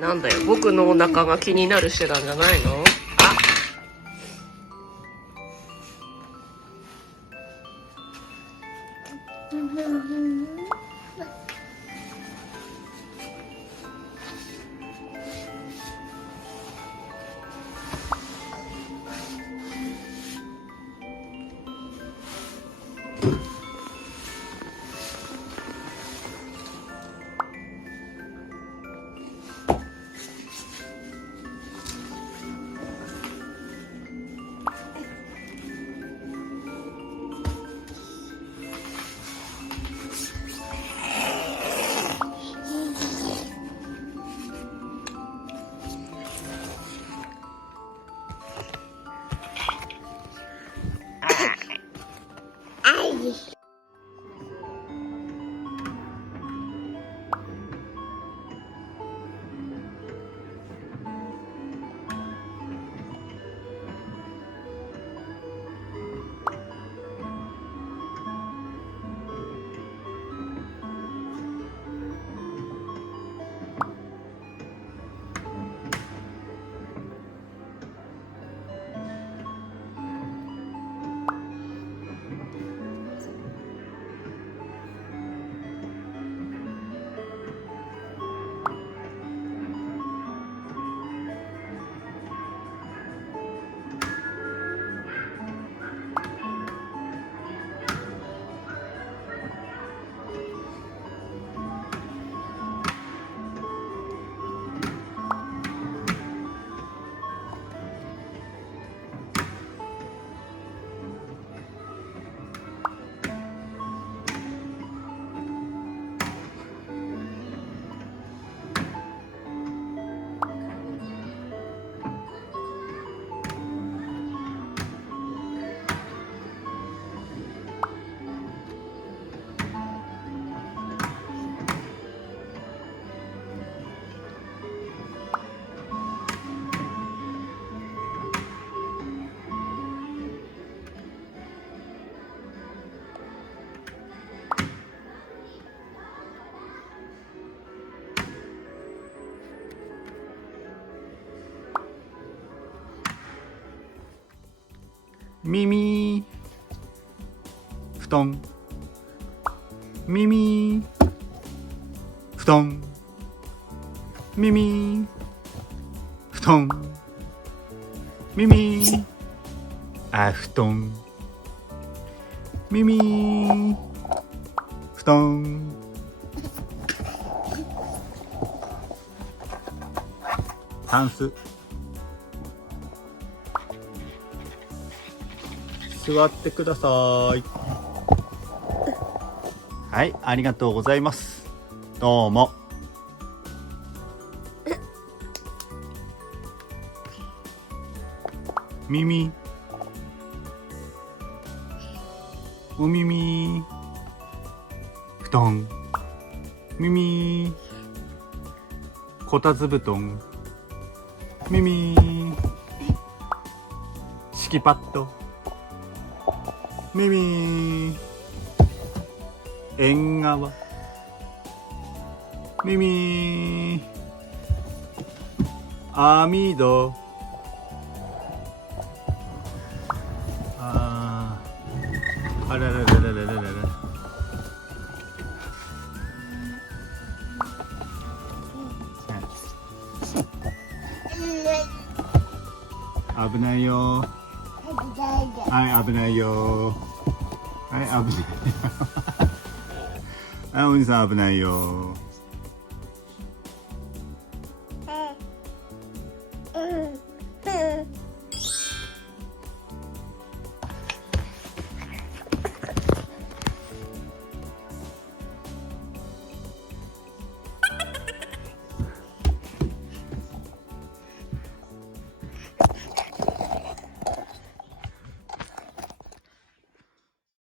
なんだよ、僕のお腹が気になるしてたんじゃないの？耳布団耳布団耳布団耳布団耳布団タンス座ってください。はい、ありがとうございます。どうも。耳お耳布団耳こたつ布団耳敷きパッド耳縁側耳網戸あららららららら危ないよ。はい、危ないよ。はい、危ないよ。はい、お兄さん危ないよ。